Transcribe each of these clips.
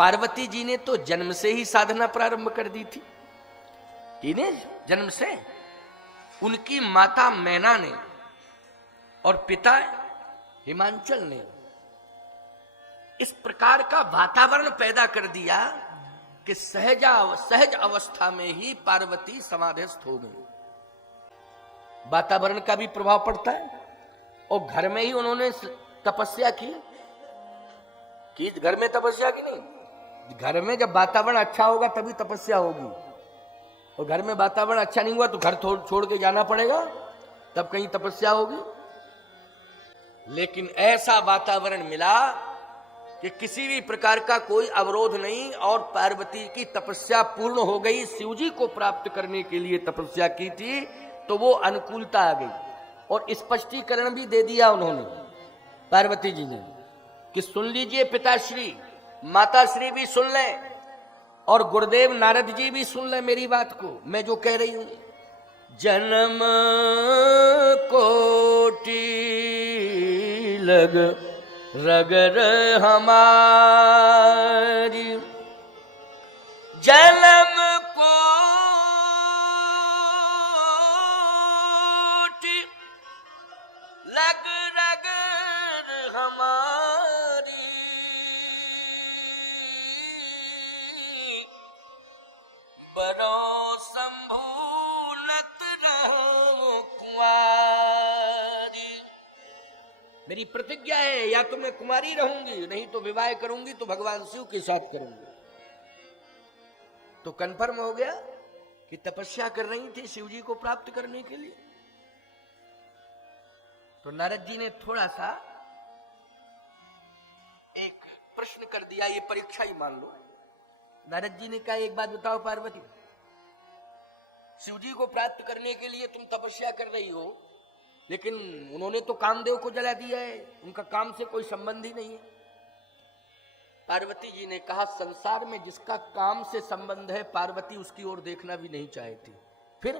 पार्वती जी ने तो जन्म से ही साधना प्रारंभ कर दी थी, इन्हें जन्म से। उनकी माता मैना ने और पिता हिमांचल ने इस प्रकार का वातावरण पैदा कर दिया कि सहज अवस्था में ही पार्वती समाधिस्थ हो गई। वातावरण का भी प्रभाव पड़ता है, और घर में ही उन्होंने तपस्या की घर में तपस्या की नहीं। घर में जब वातावरण अच्छा होगा तभी तपस्या होगी, और घर में वातावरण अच्छा नहीं हुआ तो घर छोड़ के जाना पड़ेगा, तब कहीं तपस्या होगी। लेकिन ऐसा वातावरण मिला कि किसी भी प्रकार का कोई अवरोध नहीं, और पार्वती की तपस्या पूर्ण हो गई। शिवजी को प्राप्त करने के लिए तपस्या की थी, तो वो अनुकूलता आ गई। और स्पष्टीकरण भी दे दिया उन्होंने, पार्वती जी ने, कि सुन लीजिए पिताश्री, माताश्री भी सुन लें, और गुरुदेव नारद जी भी सुन लें मेरी बात को, मैं जो कह रही हूं। जन्म कोटि लग रगर हमारी, जन्म कोटि लग रगर हमारी, बरो संभूलत रहो कुंवारी। मेरी प्रतिज्ञा है, या तो मैं कुमारी रहूंगी, नहीं तो विवाह करूंगी तो भगवान शिव के साथ करूंगी। तो कन्फर्म हो गया कि तपस्या कर रही थी शिव जी को प्राप्त करने के लिए। तो नारद जी ने थोड़ा सा एक प्रश्न कर दिया, ये परीक्षा ही मान लो। नारद जी ने कहा, एक बात बताओ पार्वती, शिव जी को प्राप्त करने के लिए तुम तपस्या कर रही हो, लेकिन उन्होंने तो कामदेव को जला दिया है, उनका काम से कोई संबंध ही नहीं है। पार्वती जी ने कहा, संसार में जिसका काम से संबंध है पार्वती उसकी ओर देखना भी नहीं चाहती। फिर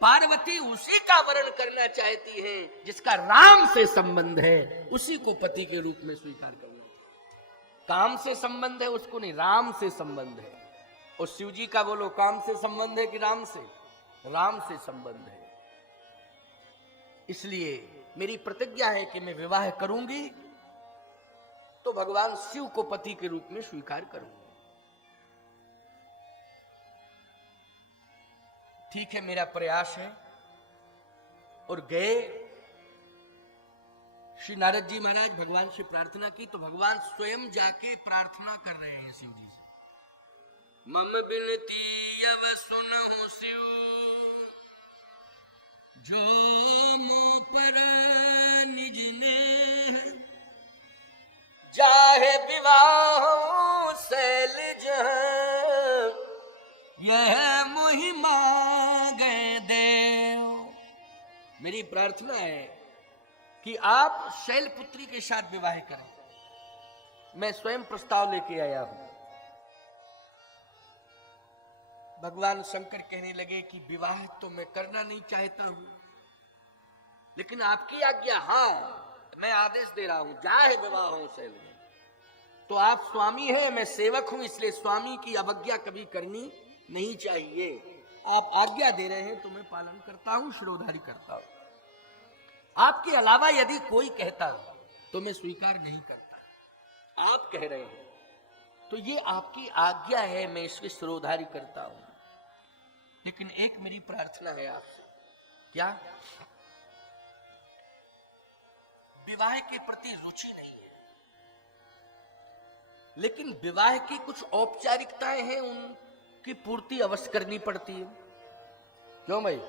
पार्वती उसी का वर्ण करना चाहती है जिसका राम से संबंध है, उसी को पति के रूप में स्वीकार करना चाहिए। काम से संबंध है उसको नहीं, राम से संबंध है। और शिव जी का बोलो, काम से संबंध है कि राम से? राम से संबंध है। इसलिए मेरी प्रतिज्ञा है कि मैं विवाह करूंगी तो भगवान शिव को पति के रूप में स्वीकार करूंगी। ठीक है, मेरा प्रयास है। और गए श्री नारद जी महाराज, भगवान से प्रार्थना की, तो भगवान स्वयं जाके प्रार्थना कर रहे हैं शिव जी से। मम बिनती अब सुनहु शिव, जो मो पर निज ने, जाहे विवाह शैलज, यह मुहि मांगे देव। मेरी प्रार्थना है कि आप शैलपुत्री के साथ विवाह करें। मैं स्वयं प्रस्ताव लेके आया हूं। भगवान शंकर कहने लगे कि विवाह तो मैं करना नहीं चाहता हूं, लेकिन आपकी आज्ञा, हाँ मैं आदेश दे रहा हूं, जाए विवाह हो शैल। तो आप स्वामी हैं, मैं सेवक हूं, इसलिए स्वामी की अवज्ञा कभी करनी नहीं चाहिए। आप आज्ञा दे रहे हैं तो मैं पालन करता हूं, शिरोधारी करता हूं। आपके अलावा यदि कोई कहता तो मैं स्वीकार नहीं करता। आप कह रहे हैं तो ये आपकी आज्ञा है, मैं इसकी शिरोधारी करता हूं। लेकिन एक मेरी प्रार्थना है आपसे। क्या? विवाह के प्रति रुचि नहीं है, लेकिन विवाह की कुछ औपचारिकताएं हैं, उनकी पूर्ति अवश्य करनी पड़ती है। क्यों भाई?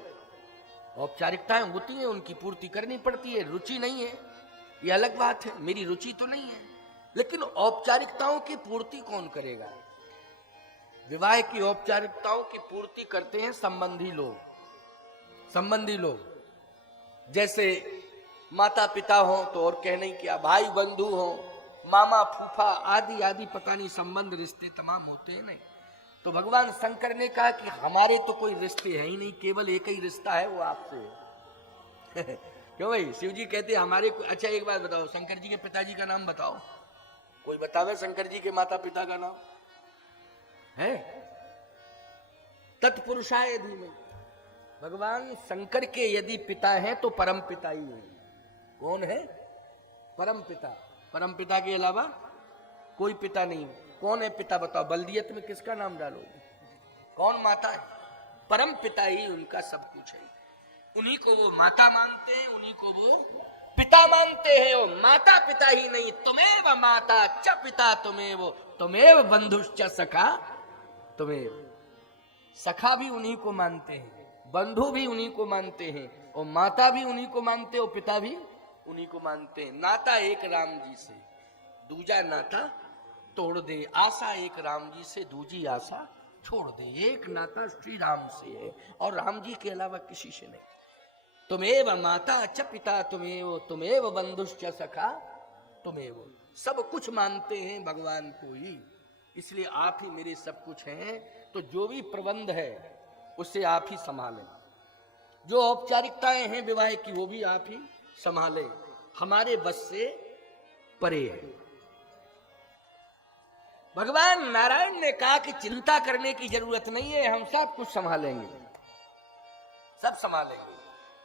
औपचारिकताएं होती हैं, उनकी पूर्ति करनी पड़ती है। रुचि नहीं है ये अलग बात है, मेरी रुचि तो नहीं है, लेकिन औपचारिकताओं की पूर्ति कौन करेगा? विवाह की औपचारिकताओं की पूर्ति करते हैं संबंधी लोग। जैसे माता पिता हो तो और कहने क्या, भाई बंधु हो, मामा फूफा आदि आदि पता नहीं संबंध रिश्ते तमाम होते हैं। नहीं तो भगवान शंकर ने कहा कि हमारे तो कोई रिश्ते है ही नहीं, केवल एक ही रिश्ता है, वो आपसे। क्यों भाई? शिव जी कहते हमारे। अच्छा एक बात बताओ, शंकर जी के पिताजी का नाम बताओ, कोई बतावे शंकर जी के माता पिता का नाम है? तत्पुरुषाय धीमहि। भगवान शंकर के यदि पिता हैं तो परम पिता ही है। कौन है? परम पिता। परम पिता के अलावा कोई पिता नहीं। कौन है पिता बताओ? बल्दियत में किसका नाम डालोगे? कौन माता है? परम पिता ही उनका सब कुछ है। उन्हीं को वो माता मानते हैं, उन्हीं को वो पिता मानते हैं। वो माता पिता ही नहीं, तुमेव माता च पिता तुमेव बंधुश्च सखा तुमेव। सखा भी उन्हीं को मानते हैं, बंधु भी उन्हीं को मानते हैं, और माता भी उन्हीं को मानते हैं, और पिता भी उन्हीं को मानते हैं। नाता एक राम जी से दूजा नाता तोड़ दे, आशा एक राम जी से दूजी आशा छोड़ दे। एक नाता श्री राम से है और राम जी के अलावा किसी से नहीं। तुमेव माता च पिता तुमेव बंधुश्च सखा तुमेव। सब कुछ मानते हैं भगवान को ही, इसलिए आप ही मेरे सब कुछ हैं। तो जो भी प्रबंध है उसे आप ही संभालें। जो औपचारिकताएं हैं विवाह की वो भी आप ही संभालें, हमारे बस से परे है। भगवान नारायण ने कहा कि चिंता करने की जरूरत नहीं है, हम सब कुछ संभालेंगे, सब संभालेंगे।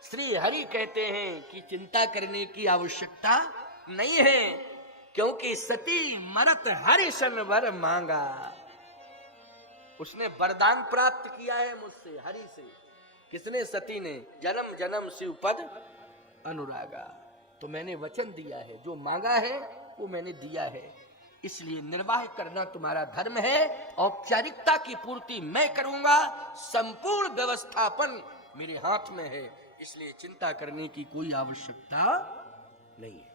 श्री हरि कहते हैं कि चिंता करने की आवश्यकता नहीं है, क्योंकि सती मरत हरिशन वर मांगा। उसने वरदान प्राप्त किया है मुझसे, हरि से। किसने? सती ने। जन्म जन्म शिव पद अनुरागा। तो मैंने वचन दिया है, जो मांगा है वो मैंने दिया है, इसलिए निर्वाह करना तुम्हारा धर्म है। औपचारिकता की पूर्ति मैं करूंगा, संपूर्ण व्यवस्थापन मेरे हाथ में है, इसलिए चिंता करने की कोई आवश्यकता नहीं है।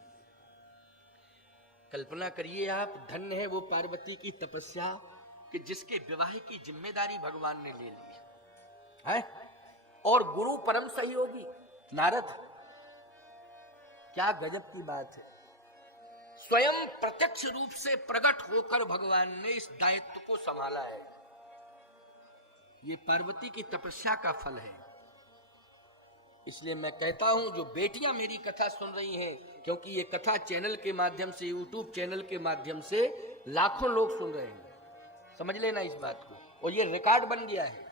कल्पना करिए आप, धन्य है वो पार्वती की तपस्या कि जिसके विवाह की जिम्मेदारी भगवान ने ले ली है, और गुरु परम सहयोगी नारद। क्या गजब की बात है। स्वयं प्रत्यक्ष रूप से प्रकट होकर भगवान ने इस दायित्व को संभाला है। ये पार्वती की तपस्या का फल है। इसलिए मैं कहता हूं, जो बेटियां मेरी कथा सुन रही हैं, क्योंकि ये कथा चैनल के माध्यम से, यूट्यूब चैनल के माध्यम से लाखों लोग सुन रहे हैं, समझ लेना इस बात को। और ये रिकॉर्ड बन गया है।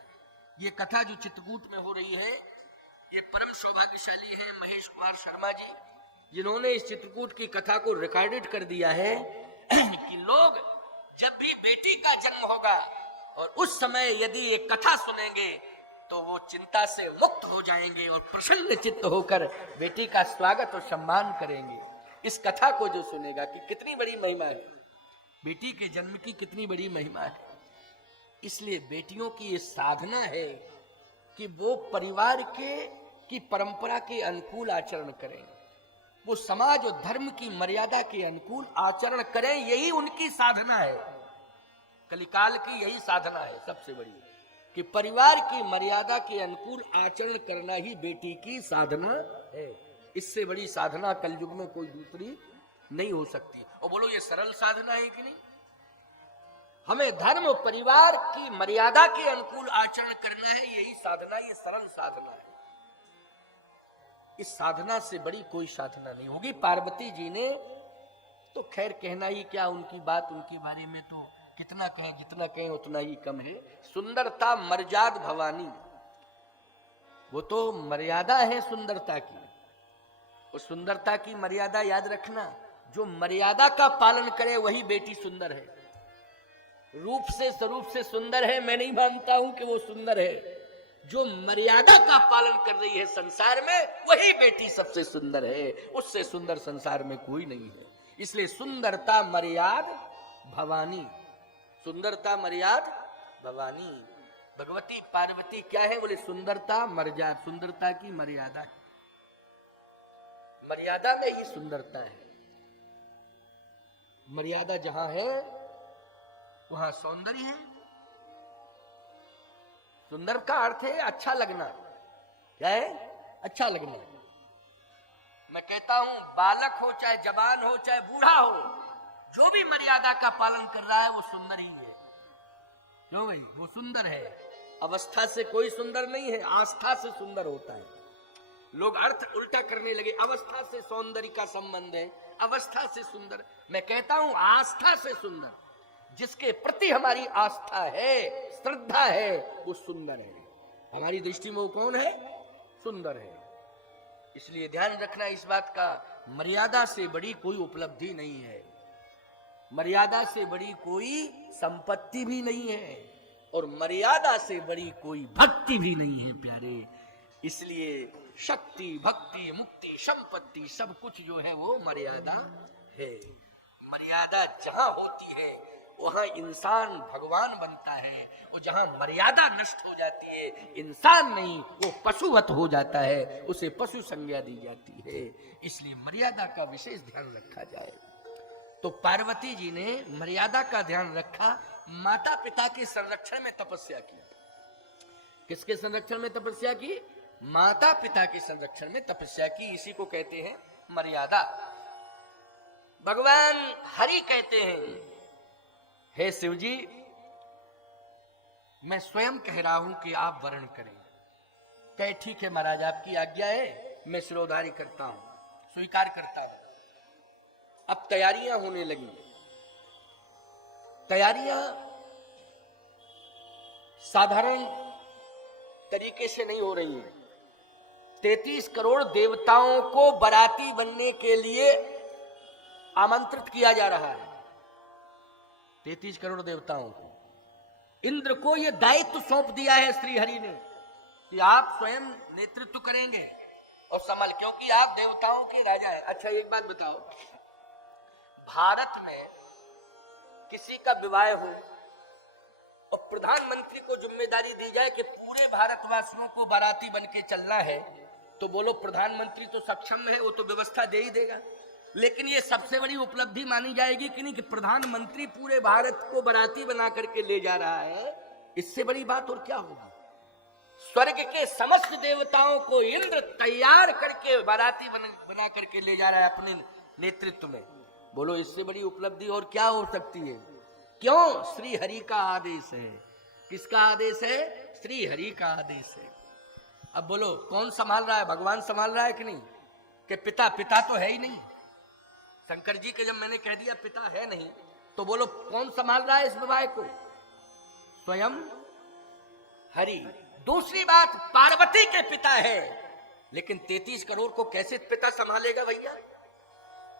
ये कथा जो चित्रकूट में हो रही है, ये परम सौभाग्यशाली है महेश कुमार शर्मा जी, जिन्होंने इस चित्रकूट की कथा को रिकॉर्डेड कर दिया है कि लोग जब भी बेटी का जन्म होगा और उस समय यदि ये कथा सुनेंगे तो वो चिंता से मुक्त हो जाएंगे और प्रसन्न चित्त होकर बेटी का स्वागत और सम्मान करेंगे। इस कथा को जो सुनेगा कि कितनी बड़ी महिमा है, बेटी के जन्म की कितनी बड़ी महिमा है। इसलिए बेटियों की ये साधना है कि वो परिवार की परंपरा के अनुकूल आचरण करें, वो समाज और धर्म की मर्यादा के अनुकूल आचरण करें। यही उनकी साधना है, कलिकाल की यही साधना है सबसे बड़ी, कि परिवार की मर्यादा के अनुकूल आचरण करना ही बेटी की साधना है। इससे बड़ी साधना कलयुग में कोई दूसरी नहीं हो सकती। और बोलो ये सरल साधना है कि नहीं? हमें धर्म और परिवार की मर्यादा के अनुकूल आचरण करना है, यही साधना, ये सरल साधना है। इस साधना से बड़ी कोई साधना नहीं होगी। पार्वती जी ने तो खैर कहना ही क्या, उनकी बात, उनके बारे में तो कितना कहें, जितना कहें उतना ही कम है। सुंदरता मर्याद भवानी, वो तो मर्यादा है सुंदरता की। उस सुंदरता की मर्यादा याद रखना, जो मर्यादा का पालन करे वही बेटी सुंदर है। रूप से स्वरूप से सुंदर है, मैं नहीं मानता हूं कि वो सुंदर है। जो मर्यादा का पालन कर रही है संसार में, वही बेटी सबसे सुंदर है। उससे सुंदर संसार में कोई नहीं है। इसलिए सुंदरता मर्याद भवानी, सुंदरता मर्याद भवानी। भगवती पार्वती क्या है? बोले सुंदरता मर्यादा, सुंदरता की मर्यादा, मर्यादा में ही सुंदरता है। मर्यादा जहां है वहां सौंदर्य है। सुंदर का अर्थ है अच्छा लगना। क्या है? अच्छा लगना। मैं कहता हूं बालक हो चाहे जवान हो चाहे बूढ़ा हो, जो भी मर्यादा का पालन कर रहा है वो सुंदर ही है। क्यों भाई? वो सुंदर है। अवस्था से कोई सुंदर नहीं है, आस्था से सुंदर होता है। लोग अर्थ उल्टा करने लगे, अवस्था से सौंदर्य का संबंध है। अवस्था से सुंदर, मैं कहता हूं आस्था से सुंदर। जिसके प्रति हमारी आस्था है, श्रद्धा है, वो सुंदर है। हमारी दृष्टि में वो कौन है? सुंदर है। इसलिए ध्यान रखना इस बात का, मर्यादा से बड़ी कोई उपलब्धि नहीं है, मर्यादा से बड़ी कोई संपत्ति भी नहीं है, और मर्यादा से बड़ी कोई भक्ति भी नहीं है प्यारे। इसलिए शक्ति, भक्ति, मुक्ति, संपत्ति सब कुछ जो है वो मर्यादा है। मर्यादा जहां होती है वहां इंसान भगवान बनता है, और जहां मर्यादा नष्ट हो जाती है इंसान नहीं, वो पशुवत हो जाता है, उसे पशु संज्ञा दी जाती है। इसलिए मर्यादा का विशेष ध्यान रखा जाए। तो पार्वती जी ने मर्यादा का ध्यान रखा, माता पिता के संरक्षण में तपस्या की। किसके संरक्षण में तपस्या की? माता पिता के संरक्षण में तपस्या की। इसी को कहते हैं मर्यादा। भगवान हरि कहते हैं, हे शिव जी, मैं स्वयं कह रहा हूं कि आप वर्ण करें। कहे ठीक है महाराज, आपकी आज्ञा है, मैं सिरोधारी करता हूं, स्वीकार करता हूं। अब तैयारियां होने लगी। तैयारियां साधारण तरीके से नहीं हो रही हैं। 33 करोड़ देवताओं को बाराती बनने के लिए आमंत्रित किया जा रहा है। 33 करोड़ देवताओं को इंद्र को यह दायित्व सौंप दिया है श्री हरि ने कि आप स्वयं नेतृत्व करेंगे और संभाल, क्योंकि आप देवताओं के राजा हैं। अच्छा एक बात बताओ, भारत में किसी का विवाह हो और प्रधानमंत्री को जिम्मेदारी दी जाए कि पूरे भारतवासियों को बाराती बन के चलना है, तो बोलो प्रधानमंत्री तो सक्षम है, वो तो व्यवस्था दे ही देगा। लेकिन ये सबसे बड़ी उपलब्धि मानी जाएगी कि नहीं कि प्रधानमंत्री पूरे भारत को बाराती बना करके ले जा रहा है। इससे बड़ी बात और क्या होगी? स्वर्ग के समस्त देवताओं को इंद्र तैयार करके बाराती बना करके ले जा रहा है अपने नेतृत्व में। बोलो इससे बड़ी उपलब्धि और क्या हो सकती है? क्यों? श्री हरि का आदेश है। किसका आदेश है? श्री हरि का आदेश है। अब बोलो कौन संभाल रहा है? भगवान संभाल रहा है कि नहीं? कि पिता? पिता तो है ही नहीं। शंकर जी के जब मैंने कह दिया पिता है नहीं, तो बोलो कौन संभाल रहा है इस विवाह को? स्वयं हरि। दूसरी बात, पार्वती के पिता है, लेकिन 33 करोड़ को कैसे पिता संभालेगा भैया?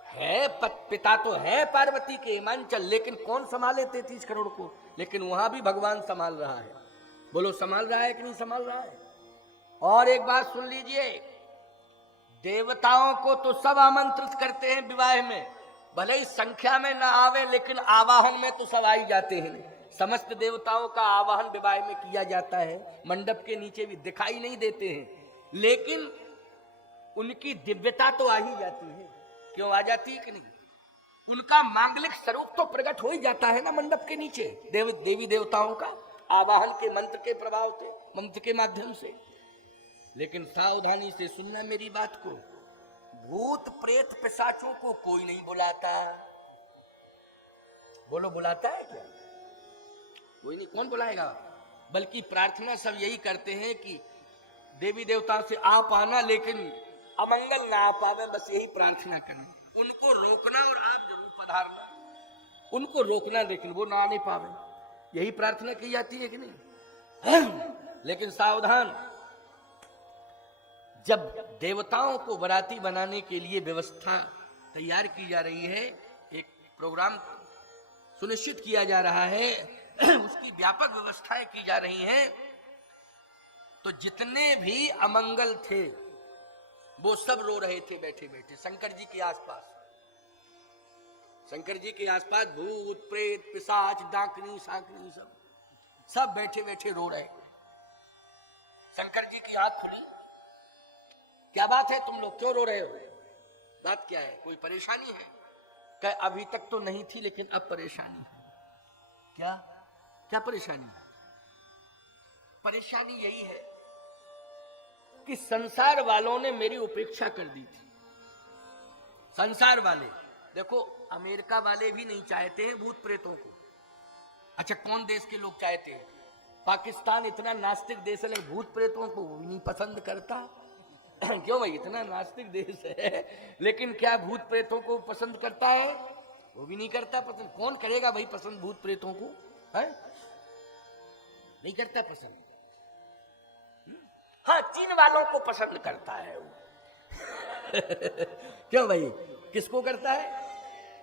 है पिता तो है पार्वती के हिमांचल, लेकिन कौन संभाले 33 करोड़ को? लेकिन वहां भी भगवान संभाल रहा है। बोलो संभाल रहा है कि नहीं संभाल रहा है? और एक बात सुन लीजिए, देवताओं को तो सब आमंत्रित करते हैं विवाह में, भले ही संख्या में ना आवे, लेकिन आवाहन में तो सब आ ही जाते हैं। समस्त देवताओं का आवाहन विवाह में किया जाता है, मंडप के नीचे भी दिखाई नहीं देते हैं, लेकिन उनकी दिव्यता तो आ ही जाती है। क्यों आ जाती है कि नहीं? उनका मांगलिक स्वरूप तो प्रकट हो ही जाता है ना मंडप के नीचे, देवी देवताओं का आवाहन के मंत्र के प्रभाव से, मंत्र के माध्यम से। लेकिन सावधानी से सुनना मेरी बात को, भूत प्रेत पिशाचों को कोई नहीं बुलाता। बोलो बुलाता है क्या? कोई नहीं। कौन बुलाएगा? बल्कि प्रार्थना सब यही करते हैं कि देवी देवता से आप आना, लेकिन अमंगल ना आ पावे, बस यही प्रार्थना करना। उनको रोकना और आप जरूर पधारना। उनको रोकना, लेकिन वो ना आने पावे, यही प्रार्थना की जाती है कि नहीं? लेकिन सावधान, जब देवताओं को बाराती बनाने के लिए व्यवस्था तैयार की जा रही है, एक प्रोग्राम सुनिश्चित किया जा रहा है, उसकी व्यापक व्यवस्थाएं की जा रही हैं, तो जितने भी अमंगल थे वो सब रो रहे थे बैठे बैठे शंकर जी के आसपास। शंकर जी के आसपास भूत प्रेत पिशाच डाकनी साकनी सब बैठे बैठे रो रहे। शंकर जी की आंख खुली, क्या बात है तुम लोग क्यों रो रहे हो? बात क्या है? कोई परेशानी है? क्या? अभी तक तो नहीं थी, लेकिन अब परेशानी है। क्या क्या परेशानी है? परेशानी यही है कि संसार वालों ने मेरी उपेक्षा कर दी थी। संसार वाले, देखो अमेरिका वाले भी नहीं चाहते हैं भूत प्रेतों को। अच्छा कौन देश के लोग चाहते हैं? पाकिस्तान इतना नास्तिक देश है, भूत प्रेतों को भी नहीं पसंद करता। क्यों भाई, इतना नास्तिक देश है, लेकिन क्या भूत प्रेतों को पसंद करता है? वो भी नहीं करता पसंद। कौन करेगा भाई पसंद भूत प्रेतों को? है नहीं करता पसंद। हाँ, चीन वालों को पसंद करता है वो। क्यों भाई, किसको करता है?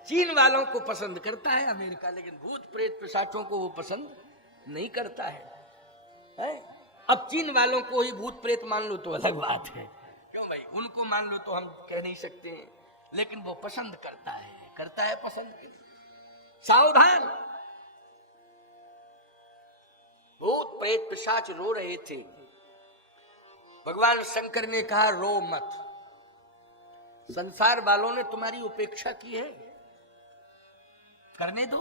चीन वालों को पसंद करता है अमेरिका, लेकिन भूत प्रेत पिशाचों को वो पसंद नहीं करता है? अब चीन वालों को ही भूत प्रेत मान लो तो अलग बात है, क्यों भाई, उनको मान लो तो हम कह नहीं सकते हैं, लेकिन वो पसंद करता है पसंद। सावधान, भूत प्रेत पिशाच रो रहे थे। भगवान शंकर ने कहा रो मत, संसार वालों ने तुम्हारी उपेक्षा की है, करने दो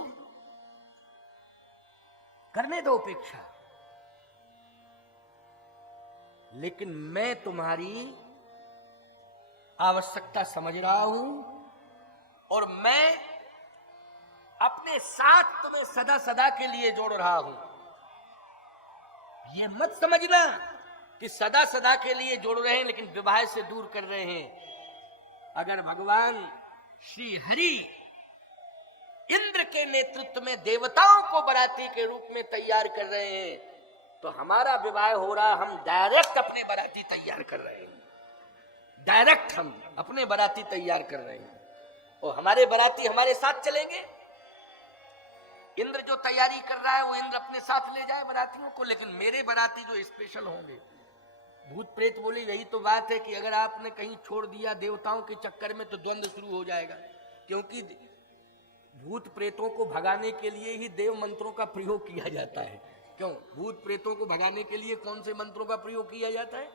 उपेक्षा, लेकिन मैं तुम्हारी आवश्यकता समझ रहा हूं और मैं अपने साथ तुम्हें सदा सदा के लिए जोड़ रहा हूं। ये मत समझना कि सदा सदा के लिए जोड़ रहे हैं लेकिन विवाह से दूर कर रहे हैं। अगर भगवान श्री हरि इंद्र के नेतृत्व में देवताओं को बाराती के रूप में तैयार कर रहे हैं तो हमारा विवाह हो रहा, हम डायरेक्ट अपने बाराती तैयार कर रहे हैं, डायरेक्ट हम अपने बाराती तैयार कर रहे हैं और हमारे बाराती हमारे साथ चलेंगे। इंद्र जो तैयारी कर रहा है वो इंद्र अपने साथ ले जाए बारातियों को, लेकिन मेरे बाराती जो स्पेशल होंगे। भूत प्रेत बोले यही तो बात है कि अगर आपने कहीं छोड़ दिया देवताओं के चक्कर में तो द्वंद्व शुरू हो जाएगा, क्योंकि भूत प्रेतों को भगाने के लिए ही देव मंत्रों का प्रयोग किया जाता है। क्यों, भूत प्रेतों को भगाने के लिए कौन से मंत्रों का प्रयोग किया जाता है?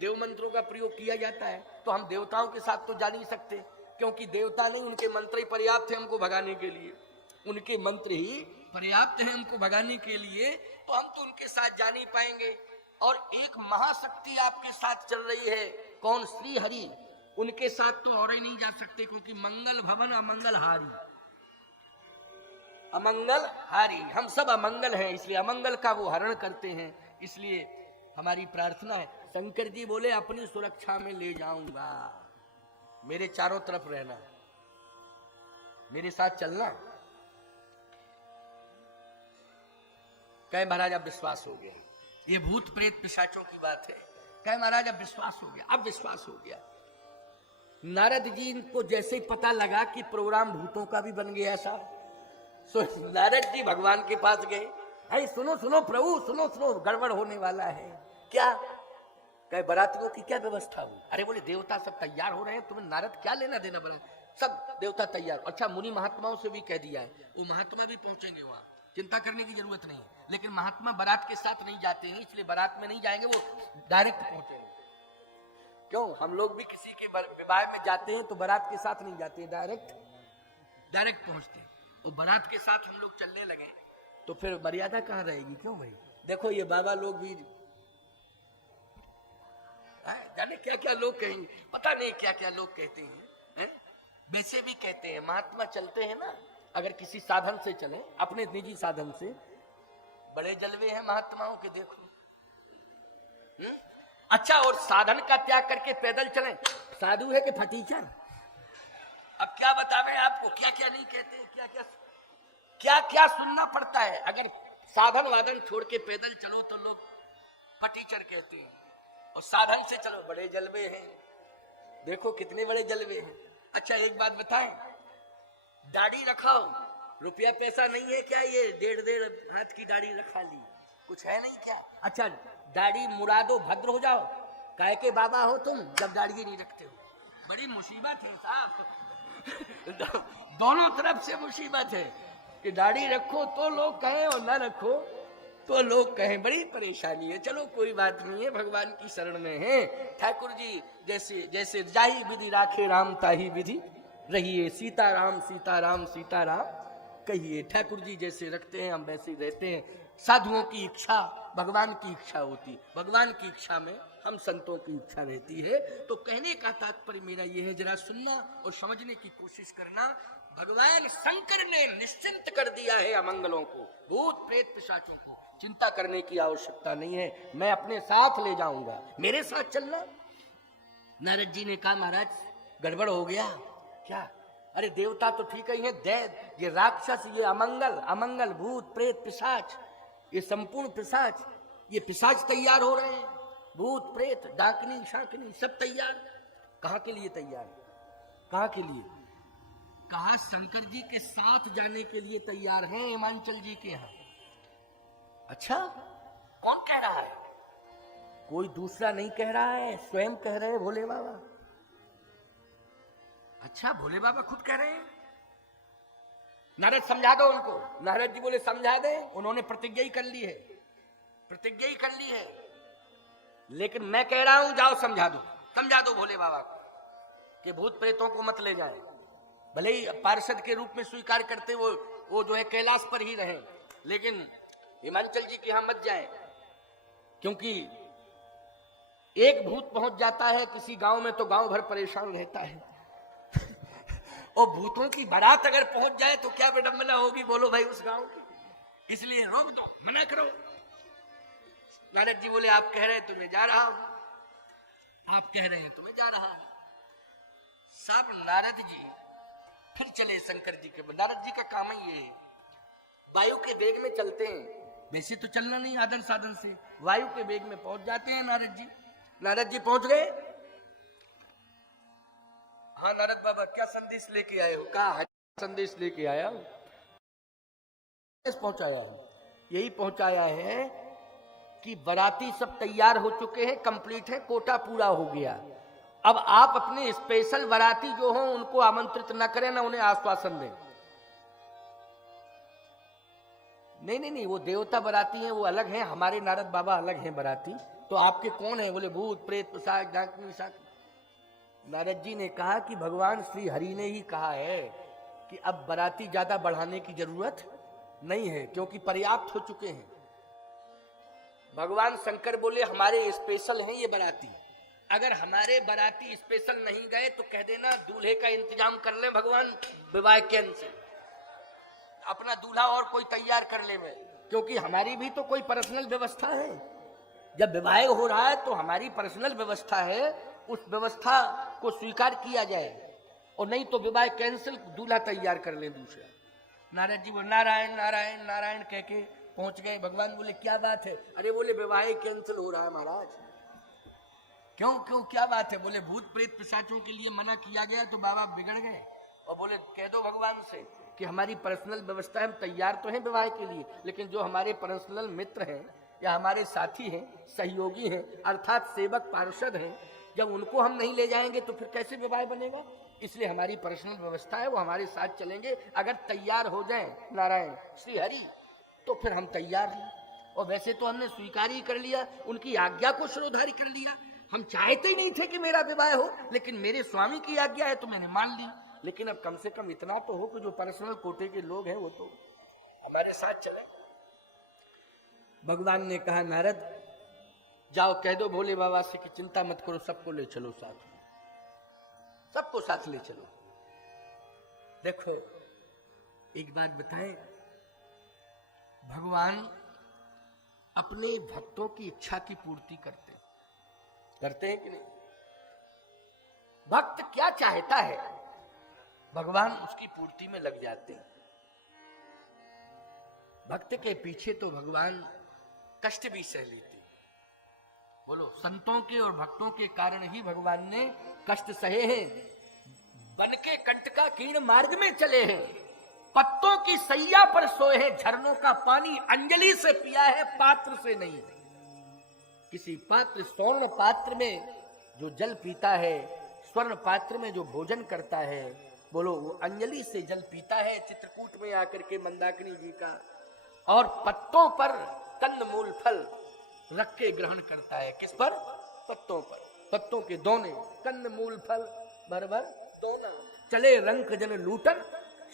देव मंत्रों का प्रयोग किया जाता है। तो हम देवताओं के साथ तो जा नहीं सकते, क्योंकि देवता नहीं, उनके मंत्र ही पर्याप्त है हमको भगाने के लिए, उनके मंत्र ही पर्याप्त है हमको भगाने के लिए, तो हम तो उनके साथ जा नहीं पाएंगे। और एक महाशक्ति आपके साथ चल रही है, कौन? श्री हरि, उनके साथ तो और ही नहीं जा सकते, क्योंकि मंगल भवन अमंगल हारी, अमंगल हारी, हम सब अमंगल हैं, इसलिए अमंगल का वो हरण करते हैं। इसलिए हमारी प्रार्थना है, शंकर जी बोले अपनी सुरक्षा में ले जाऊंगा, मेरे चारों तरफ रहना, मेरे साथ चलना। कहे महाराज अब विश्वास हो गया, ये भूत प्रेत पिशाचों की बात है। कहे महाराज अब विश्वास हो गया, अब विश्वास हो गया। नारद जी को जैसे ही पता लगा कि प्रोग्राम भूतों का भी बन गया ऐसा, सो नारद जी भगवान के पास गए, अरे सुनो सुनो प्रभु, सुनो सुनो, गड़बड़ होने वाला है। क्या? कहे बारातियों की क्या व्यवस्था हुई? अरे बोले देवता सब तैयार हो रहे हैं, तुम्हें नारद क्या लेना देना बड़ा, सब देवता तैयार। अच्छा, मुनि महात्माओं से भी कह दिया है, वो महात्मा भी पहुंचेंगे वहां, चिंता करने की जरूरत नहीं है। लेकिन महात्मा बारात के साथ नहीं जाते हैं, इसलिए बारात में नहीं जाएंगे, वो डायरेक्ट पहुंचेंगे। क्यों, हम लोग भी किसी के विवाह में जाते हैं तो बारात के साथ नहीं जाते, डायरेक्ट पहुंचते हैं। और बारात के साथ हम लोग चलने लगे तो फिर मर्यादा कहाँ रहेगी? क्यों भाई, देखो ये बाबा लोग भी जाने क्या क्या लोग कहेंगे, पता नहीं क्या क्या लोग कहते हैं, वैसे भी कहते हैं महात्मा चलते हैं ना, अगर किसी साधन से चले, अपने निजी साधन से, बड़े जलवे हैं महात्माओं के, देखो। अच्छा, और साधन का त्याग करके पैदल चलें, साधु है कि फटीचर? अब क्या बतावें आपको, क्या क्या नहीं कहते, क्या क्या सुनना पड़ता है। अगर साधन वाधन छोड़ के पैदल चलो तो लोग फटीचर कहते हैं, और साधन से चलो बड़े जलवे हैं, देखो कितने बड़े जलवे हैं। अच्छा एक बात बताएं, दाढ़ी रखाओ, रुपया पैसा नहीं है क्या? ये 1.5 हाथ की दाढ़ी रखा ली, कुछ है नहीं क्या? अच्छा, दाढ़ी मुरादो भद्र हो जाओ, काहे के बाबा हो तुम जब दाढ़ी नहीं रखते हो? बड़ी मुसीबत है साहब, दोनों तरफ से मुसीबत है कि दाढ़ी रखो तो लोग कहें और ना रखो तो लोग कहें, बड़ी परेशानी है। चलो कोई बात नहीं है, भगवान की शरण में है। ठाकुर जी जैसे जैसे जाही विधि राखे राम ताही विधि रहिए, सीताराम सीताराम सीताराम कहिए। ठाकुर जी जैसे रखते हैं हम वैसे ही रहते हैं। साधुओं की इच्छा भगवान की इच्छा होती, भगवान की इच्छा में हम संतों की इच्छा रहती है। तो कहने का तात्पर्य मेरा ये है, जरा सुनना और समझने की कोशिश करना। भगवान शंकर ने निश्चिंत कर दिया है अमंगलों को, भूत प्रेत पिशाचों को। चिंता करने की आवश्यकता नहीं है, मैं अपने साथ ले जाऊंगा, मेरे साथ चलना। नारद जी ने कहा महाराज गड़बड़ हो गया क्या? अरे देवता तो ठीक ही है, दैव ये राक्षस ये अमंगल भूत प्रेत पिशाच, ये संपूर्ण पिशाच, ये पिशाच तैयार हो रहे हैं, भूत प्रेत डाकनी शाकनी सब तैयार। कहाँ के लिए तैयार? कहाँ के लिए? कहा शंकर जी के साथ जाने के लिए तैयार हैं हिमांचल जी के यहाँ। अच्छा कौन कह रहा है? कोई दूसरा नहीं कह रहा है, स्वयं कह रहे हैं भोले बाबा। अच्छा भोले बाबा खुद कह रहे हैं। नारद समझा दो उनको। नारद जी बोले समझा दे, उन्होंने प्रतिज्ञा ही कर ली है, प्रतिज्ञा ही कर ली है, लेकिन मैं कह रहा हूं जाओ समझा दो भोले बाबा को कि भूत प्रेतों को मत ले जाए। भले ही पार्षद के रूप में स्वीकार करते वो जो है कैलाश पर ही रहे, लेकिन हिमाचल जी के यहां मत जाए, क्योंकि एक भूत पहुंच जाता है किसी गांव में तो गांव भर परेशान रहता है और भूतों की बारात अगर पहुंच जाए तो क्या विडंबना होगी बोलो भाई उस गांव की। इसलिए रोक दो, मना करो। नारद जी बोले आप कह रहे हैं तो मैं जा रहा हूं, आप कह रहे हैं तो मैं जा रहा हूं। सब नारद जी फिर चले शंकर जी के। नारद जी का काम ही ये है, वायु के वेग में चलते हैं, वैसे तो चलना नहीं आदर साधन से, वायु के वेग में पहुंच जाते हैं नारद जी। नारद जी पहुंच गए। हाँ नारद बाबा क्या संदेश लेके आए हो? कहा संदेश लेके आया हूं। पहुंचाया है, यही पहुंचाया है कि बराती सब तैयार हो चुके हैं, कंप्लीट है, कोटा पूरा हो गया। अब आप अपने स्पेशल बराती जो हो उनको आमंत्रित न करें, ना उन्हें आश्वासन दें। नहीं, वो देवता बराती हैं, वो अलग हैं, हमारे नारद बाबा अलग हैं बराती। तो आपके कौन है? बोले भूत प्रेत पिशाच डाकनी शाकनी। नारद जी ने कहा कि भगवान श्री हरि ने ही कहा है कि अब बराती ज्यादा बढ़ाने की जरूरत नहीं है, क्योंकि पर्याप्त हो चुके हैं। भगवान शंकर बोले हमारे स्पेशल हैं ये बराती, अगर हमारे बराती स्पेशल नहीं गए तो कह देना दूल्हे का इंतजाम कर ले भगवान, विवाह कैंसिल, अपना दूल्हा और कोई तैयार कर ले में, क्योंकि हमारी भी तो कोई पर्सनल व्यवस्था है। जब विवाह हो रहा है तो हमारी पर्सनल व्यवस्था है, उस व्यवस्था को स्वीकार किया जाए, और नहीं तो विवाह कैंसिल, दूल्हा तैयार कर ले दूसरा। नारद जी बोले नारायण नारायण नारायण कह के पहुंच गए। भगवान बोले क्या बात है? अरे बोले विवाह कैंसिल हो रहा है महाराज। क्यों क्या बात है? बोले भूत प्रेत पिशाचों के लिए मना किया गया तो बाबा बिगड़ गए। और बोले कह दो भगवान से कि हमारी पर्सनल व्यवस्था है, हम तैयार तो हैं विवाह के लिए, लेकिन जो हमारे पर्सनल मित्र हैं या हमारे साथी हैं, सहयोगी हैं, अर्थात सेवक पार्षद हैं, जब उनको हम नहीं ले जाएंगे तो फिर कैसे विवाह बनेगा? इसलिए हमारी पर्सनल व्यवस्था है, वो हमारे साथ चलेंगे। अगर तैयार हो जाए नारायण श्री हरि तो फिर हम तैयार हैं। और वैसे तो हमने स्वीकार ही कर लिया, उनकी आज्ञा को श्रोधारी कर लिया। हम चाहते ही नहीं थे कि मेरा विवाह हो, लेकिन मेरे स्वामी की आज्ञा है तो मैंने मान ली। लेकिन अब कम से कम इतना तो हो कि जो पर्सनल कोटे के लोग हैं वो तो हमारे साथ चले। भगवान ने कहा नारद जाओ कह दो भोले बाबा से कि चिंता मत करो, सबको ले चलो साथ में, सबको साथ ले चलो। देखो एक बात बताएं, भगवान अपने भक्तों की इच्छा की पूर्ति करते हैं कि नहीं? भक्त क्या चाहता है भगवान उसकी पूर्ति में लग जाते हैं। भक्त के पीछे तो भगवान कष्ट भी सह लेते। बोलो संतों के और भक्तों के कारण ही भगवान ने कष्ट सहे हैं। बन के कंटका कीर्ण मार्ग में चले हैं, पत्तों की सैया पर सोए हैं, झरनों का पानी अंजलि से पिया है, पात्र से नहीं। किसी पात्र, स्वर्ण पात्र में जो जल पीता है, स्वर्ण पात्र में जो भोजन करता है, बोलो वो अंजलि से जल पीता है चित्रकूट में आकर के मंदाकिनी जी का, और पत्तों पर कंद मूल फल रख के ग्रहण करता है। किस पर? पत्तों पर। पत्तों के दोने, कंद मूल फल भर भर दोना, चले रंक जन लूटन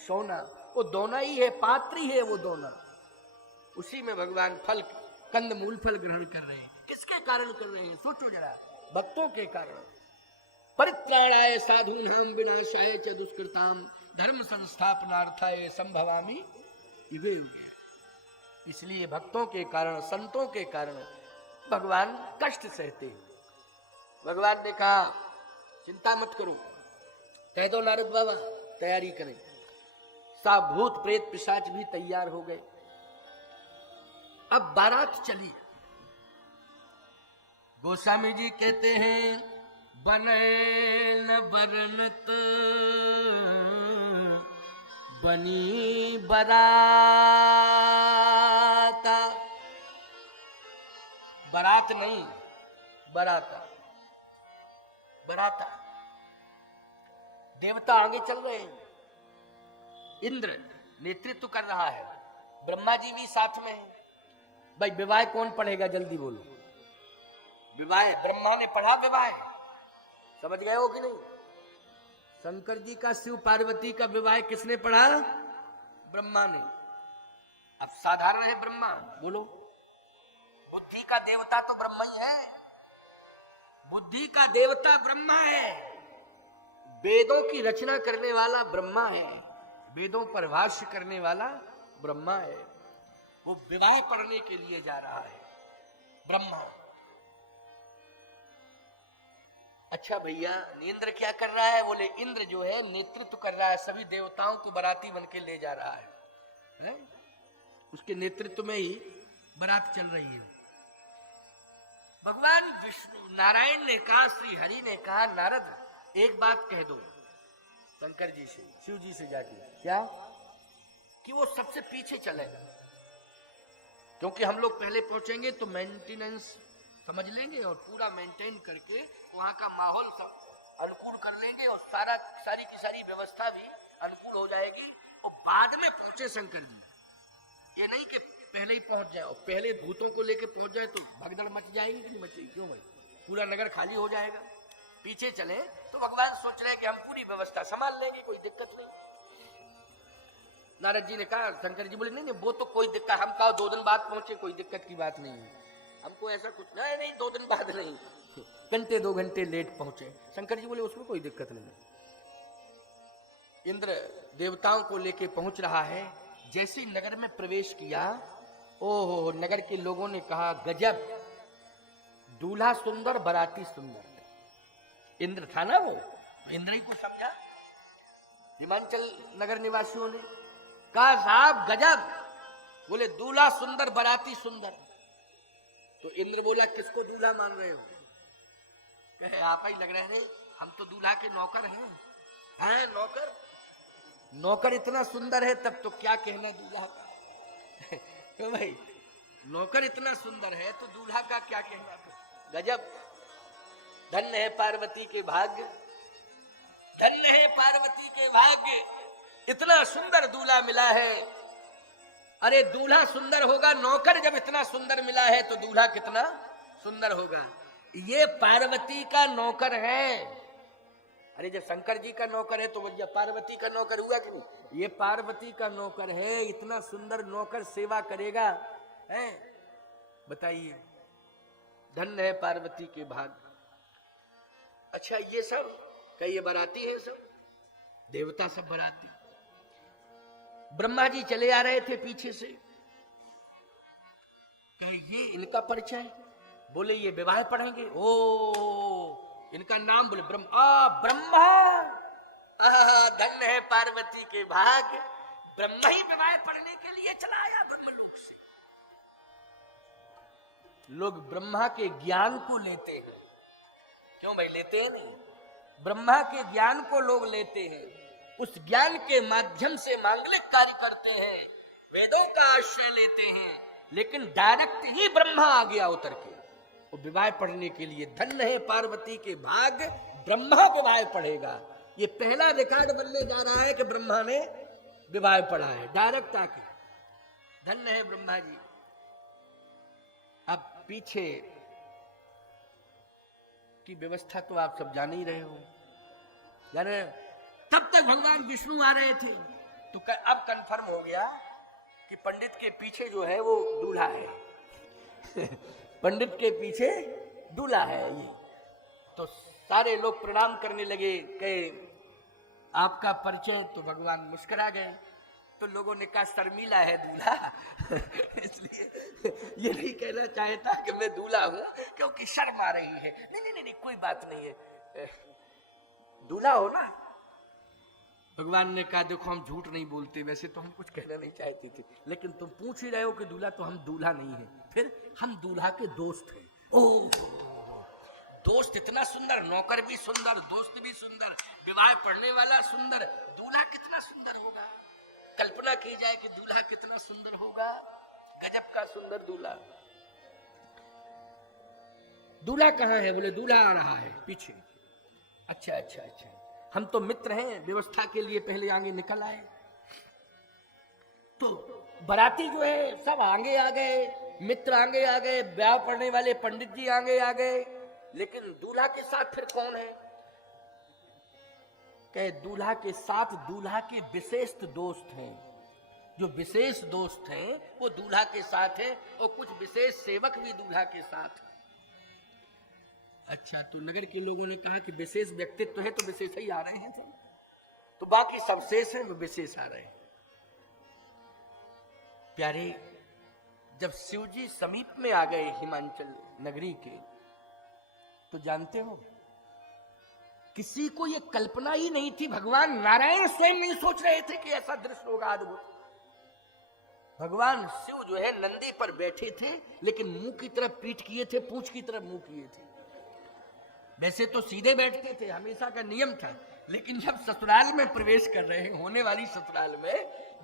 सोना। वो दोना ही है, पात्र ही है वो दोना। उसी में भगवान फल, कंद मूल फल ग्रहण कर रहे हैं। किसके कारण कर रहे हैं? सोचो जरा, भक्तों के कारण। परित्राणाय साधूनां विनाशाय च दुष्कृताम धर्म संस्थापनार्थाय संभवामि युगे युगे। इसलिए भक्तों के कारण, संतों के कारण भगवान कष्ट सहते। भगवान ने कहा चिंता मत करो, कह दो नारद बाबा तैयारी करें। सब भूत प्रेत पिशाच भी तैयार हो गए। अब बारात चली। गोस्वामी जी कहते हैं बने न बरनत बनी बराता। बारात नहीं, बराता, बराता। देवता आगे चल रहे हैं, इंद्र नेतृत्व कर रहा है, ब्रह्मा जी भी साथ में है। भाई विवाह कौन पढ़ेगा, जल्दी बोलो। विवाह ब्रह्मा ने पढ़ा, विवाह समझ गए हो कि नहीं? शंकर जी का शिव पार्वती का विवाह किसने पढ़ा? ब्रह्मा ने। अब साधारण है ब्रह्मा, बोलो। बुद्धि का देवता तो ब्रह्मा ही है, बुद्धि का देवता ब्रह्मा है। वेदों की रचना करने वाला ब्रह्मा है, वेदों पर भाष्य करने वाला ब्रह्मा है। वो विवाह पढ़ने के लिए जा रहा है ब्रह्मा। अच्छा भैया, इंद्र क्या कर रहा है? बोले इंद्र जो है नेतृत्व कर रहा है, सभी देवताओं को बाराती बन के ले जा रहा है? उसके नेतृत्व में ही बारात चल रही है। भगवान विष्णु नारायण ने कहा, श्री हरि ने कहा, नारद एक बात कह दो शंकर जी से, शिव जी से जाके। क्या? कि वो सबसे पीछे चलेगा, क्योंकि हम लोग पहले पहुंचेंगे तो मेंटेनेंस समझ लेंगे और पूरा मेंटेन करके वहां का माहौल सब अनुकूल कर लेंगे और सारी की सारी व्यवस्था भी अनुकूल हो जाएगी। और बाद में पहुंचे शंकर जी, ये नहीं कि पहले ही पहुंच जाए। और पहले भूतों को लेके पहुंच जाए तो भगदड़ मच जाएगी कि नहीं मचेगी? क्यों भाई, पूरा नगर खाली हो जाएगा। पीछे चले तो भगवान सोच रहे हैं कि हम पूरी व्यवस्था संभाल लेंगे, कोई दिक्कत नहीं। नारद जी ने कहा, शंकर जी बोले नहीं नहीं वो तो कोई दिक्कत, हम कहा 2 दिन बाद पहुंचे, कोई दिक्कत की बात नहीं है, हमको ऐसा कुछ नहीं, नहीं 2 दिन बाद नहीं, घंटे 2 घंटे लेट पहुंचे। शंकर जी बोले उसमें कोई दिक्कत नहीं। इंद्र देवताओं को लेके पहुंच रहा है। जैसे ही नगर में प्रवेश किया, ओहो, नगर के लोगों ने कहा गजब, दूल्हा सुंदर बराती सुंदर। इंद्र था ना वो, इंद्र ही को समझा। हिमांचल नगर निवासियों ने कहा साहब गजब, बोले दूल्हा सुंदर बराती सुंदर। तो इंद्र बोला किसको दूल्हा मान रहे हो? कहे आप ही लग रहे हैं, हम तो दूल्हा के नौकर हैं। हैं नौकर? नौकर इतना सुंदर है तब तो क्या कहना दूल्हा का। तो भाई नौकर इतना सुंदर है तो दूल्हा का क्या कहना। तो गजब, धन्य है पार्वती के भाग्य, धन्य है पार्वती के भाग्य, इतना सुंदर दूल्हा मिला है। अरे दूल्हा सुंदर होगा, नौकर जब इतना सुंदर मिला है तो दूल्हा कितना सुंदर होगा। ये पार्वती का नौकर है। अरे जब शंकर जी का नौकर है तो भैया पार्वती का नौकर हुआ कि नहीं? ये पार्वती का नौकर है, इतना सुंदर नौकर सेवा करेगा, है? बताइए, धन्य है पार्वती के भाग। अच्छा ये सब कई बाराती है, सब देवता सब बाराती। ब्रह्मा जी चले आ रहे थे पीछे से, कहे ये इनका परिचय, बोले ये विवाह पढ़ेंगे। ओ इनका नाम बोले ब्रह्मा। धन्य है पार्वती के भाग, ब्रह्मा ही विवाह पढ़ने के लिए चला आया ब्रह्मलोक से। लोग ब्रह्मा के ज्ञान को लेते हैं, क्यों भाई लेते हैं? नहीं, ब्रह्मा के ज्ञान को लोग लेते हैं, उस ज्ञान के माध्यम से मांगलिक कार्य करते हैं, वेदों का आश्रय लेते हैं, लेकिन डायरेक्ट ही ब्रह्मा आ गया उतर के और विवाह पढ़ने के लिए। धन्य है पार्वती के भाग, ब्रह्मा विवाह पढ़ेगा। ये पहला रिकॉर्ड बनने जा रहा है कि ब्रह्मा ने विवाह पढ़ा है डायरेक्ट आके। धन्य है ब्रह्मा जी। अब पीछे की व्यवस्था तो आप सब जान ही रहे हो, यानी तब तक भगवान विष्णु आ रहे थे तो अब कंफर्म हो गया कि पंडित के पीछे जो है वो दूल्हा है। पंडित के पीछे दूल्हा है ये। तो सारे लोग प्रणाम करने लगे, कहे आपका परिचय? तो भगवान मुस्कुरा गए। तो लोगों ने कहा शर्मीला है दूल्हा, इसलिए ये नहीं कहना चाहता कि मैं दूल्हा हूं क्योंकि शर्म आ रही है। नहीं नहीं नहीं, कोई बात नहीं है, दूल्हा हो ना। भगवान ने कहा देखो हम झूठ नहीं बोलते, वैसे तो हम कुछ कहना नहीं चाहते थे, लेकिन तुम पूछ ही रहे हो कि दूल्हा, तो हम दूल्हा नहीं है, फिर हम दूल्हा के दोस्त हैं। ओह, दोस्त इतना सुंदर, नौकर भी सुंदर, दोस्त भी सुंदर, विवाह पढ़ने वाला सुंदर, दूल्हा कितना सुंदर होगा। कल्पना की जाए कि दूल्हा कितना सुंदर होगा, गजब का सुंदर दूल्हा। दूल्हा कहाँ है? बोले दूल्हा आ रहा है पीछे। अच्छा अच्छा अच्छा, हम तो मित्र हैं, व्यवस्था के लिए पहले आगे निकल आए। तो बाराती जो है सब आगे आ गए, मित्र आगे आ गए, ब्याह पढ़ने वाले पंडित जी आगे आ गए, लेकिन दूल्हा के साथ फिर कौन है? कहे दूल्हा के साथ दूल्हा के विशेष दोस्त हैं। जो विशेष दोस्त हैं वो दूल्हा के साथ हैं, और कुछ विशेष सेवक भी दूल्हा के साथ। अच्छा, तो नगर के लोगों ने कहा कि विशेष व्यक्तित्व है तो विशेष ही आ रहे हैं सब, तो बाकी सब शेष हैं, वो विशेष आ रहे हैं। प्यारे, जब शिव जी समीप में आ गए हिमांचल नगरी के, तो जानते हो किसी को ये कल्पना ही नहीं थी, भगवान नारायण स्वयं नहीं सोच रहे थे कि ऐसा दृश्य होगा अद्भुत। भगवान शिव जो है नंदी पर बैठे थे, लेकिन मुंह की तरफ पीठ किए थे, पूंछ की तरफ मुंह किए थे। वैसे तो सीधे बैठते थे, हमेशा का नियम था, लेकिन जब ससुराल में प्रवेश कर रहे हैं, होने वाली ससुराल में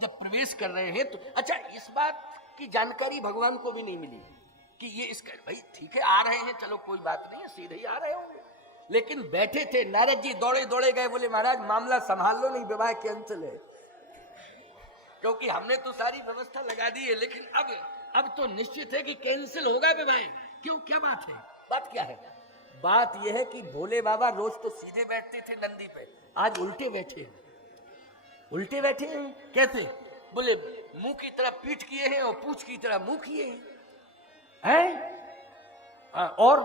जब प्रवेश कर रहे हैं, तो अच्छा इस बात की जानकारी भगवान को भी नहीं मिली कि ये इसका, भाई ठीक है आ रहे हैं, चलो कोई बात नहीं है, सीधे ही आ रहे होंगे, लेकिन बैठे थे। नारद जी दौड़े दौड़े गए, बोले महाराज मामला संभाल लो, नहीं विवाह कैंसिल है, क्योंकि हमने तो सारी व्यवस्था लगा दी है, लेकिन अब तो निश्चित है कि कैंसिल होगा विवाह। क्यों, क्या बात है? बात क्या है? बात यह है कि भोले बाबा रोज तो सीधे बैठते थे नंदी पे, आज उल्टे बैठे हैं। उल्टे बैठे हैं कैसे? बोले मुंह की तरफ पीठ किए हैं और पूंछ की तरफ मुंह किए हैं। और